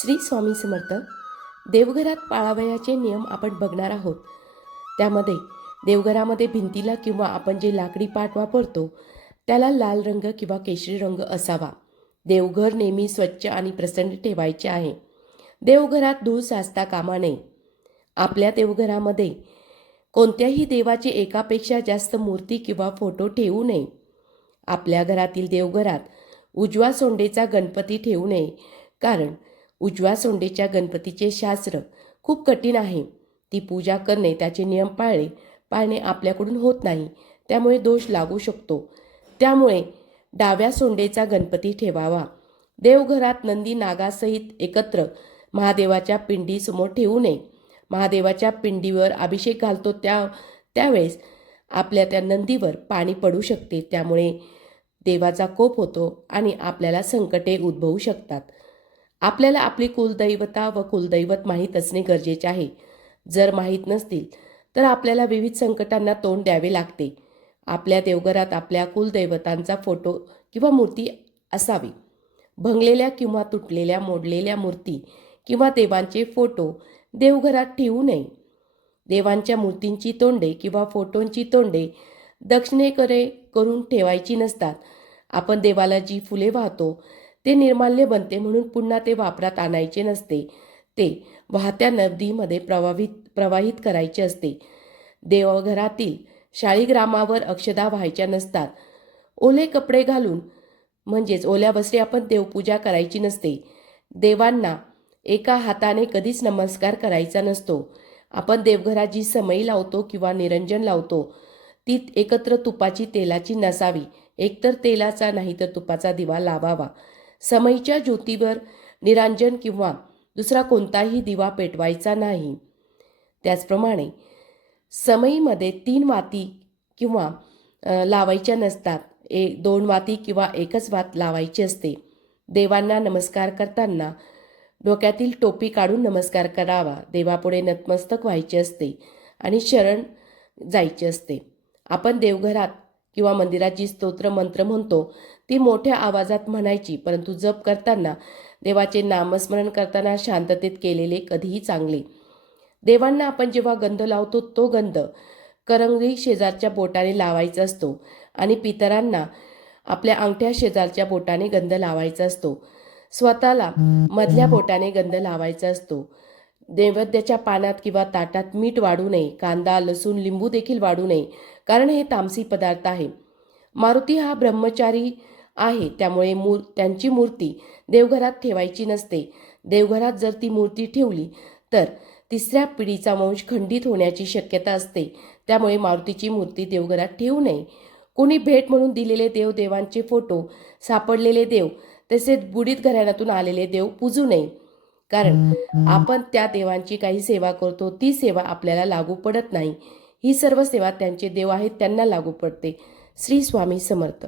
श्री स्वामी समर्थ देवघरात पाळावयाचे नियम आपण बघणार आहोत. त्यामध्ये देवघरामध्ये भिंतीला किंवा आपण जे लाकडी पाट वापरतो त्याला लाल रंग किंवा केशरी रंग असावा. देवघर नेहमी स्वच्छ आणि प्रसन्न ठेवायचे आहे. देवघरात धूळ साचता कामा नये. आपल्या देवघरामध्ये कोणत्याही देवाची एकापेक्षा जास्त मूर्ती किंवा फोटो ठेवू नये. आपल्या घरातील देवघरात उजवा सोंडेचा गणपती ठेवू नये कारण उजव्या सोंडेच्या गणपतीचे शास्त्र खूप कठीण आहे. ती पूजा करणे त्याचे नियम पाळणे पाळणे आपल्याकडून होत नाही त्यामुळे दोष लागू शकतो. त्यामुळे डाव्या सोंडेचा गणपती ठेवावा. देवघरात नंदी नागासहित एकत्र महादेवाच्या पिंडीसमोर ठेवू नये. महादेवाच्या पिंडीवर अभिषेक घालतो त्या त्यावेळेस आपल्या त्या नंदीवर पाणी पडू शकते. त्यामुळे देवाचा कोप होतो आणि आपल्याला संकटे उद्भवू शकतात. आपल्याला आपली कुलदैवता व कुलदैवत माहीत असणे गरजेचे आहे. जर माहीत नसतील तर आपल्याला विविध संकटांना तोंड द्यावे लागते. आपल्या देवघरात आपल्या कुलदैवतांचा फोटो किंवा मूर्ती असावी. भंगलेल्या किंवा तुटलेल्या मोडलेल्या मूर्ती किंवा देवांचे फोटो देवघरात ठेवू नये. देवांच्या मूर्तींची तोंडे किंवा फोटोंची तोंडे दक्षिणेकडे करून ठेवायची नसतात. आपण देवाला जी फुले वाहतो ते निर्माल्य बनते म्हणून पुन्हा ते वापरात आणायचे नसते. ते वाहत्या नदीमध्ये प्रवाहित प्रवाहित करायचे असते. देवघरातील शाळीग्रामावर अक्षदा व्हायच्या नसतात. ओले कपडे घालून म्हणजेच ओल्या बसरी आपण देवपूजा करायची नसते. देवांना एका हाताने कधीच नमस्कार करायचा नसतो. आपण देवघरात जी समई लावतो किंवा निरंजन लावतो. ती एकत्र तुपाची तेलाची नसावी. एकतर तेलाचा नाही तर तुपाचा दिवा लावावा. समईच्या ज्योतीवर निरांजन किंवा दुसरा कोणताही दिवा पेटवायचा नाही. त्याचप्रमाणे समईमध्ये तीन वाती किंवा लावायच्या नसतात. एक दोन वाती किंवा एकच वात लावायची असते. देवांना नमस्कार करताना डोक्यातील टोपी काढून नमस्कार करावा. देवापुढे नतमस्तक व्हायचे असते आणि शरण जायचे असते. आपण देवघरात किंवा मंदिराची स्तोत्र मंत्र म्हणतो ती मोठ्या आवाजात म्हणायची परंतु जप करताना देवाचे नामस्मरण करताना शांततेत केलेले कधीही चांगले. देवांना आपण जेव्हा गंध लावतो तो गंध करंगळी शेजारच्या बोटाने लावायचा असतो आणि पितरांना आपल्या अंगठ्या शेजारच्या बोटाने गंध लावायचा असतो. स्वतःला मधल्या बोटाने गंध लावायचा असतो. नैवेद्याच्या पानात किंवा ताटात मीठ वाढू नये कांदा लसूण लिंबू देखील वाढू नये कारण हे तामसी पदार्थ आहे. मारुती हा ब्रह्मचारी आहे त्यामुळे मूर त्यांची मूर्ती देवघरात ठेवायची नसते. देवघरात जर ती मूर्ती ठेवली तर तिसऱ्या पिढीचा वंश खंडित होण्याची शक्यता असते. त्यामुळे मारुतीची मूर्ती देवघरात ठेवू नये. कोणी भेट म्हणून दिलेले देव देवांचे फोटो सापडलेले देव तसेच बुडीत घराण्यातून आलेले देव पूजू नये. कारण आपण त्या देवांची काही सेवा करतो ती सेवा आपल्याला लागू पडत नाही. ही सर्व सेवा त्यांचे देव आहेत त्यांना लागू पडते. श्री स्वामी समर्थ.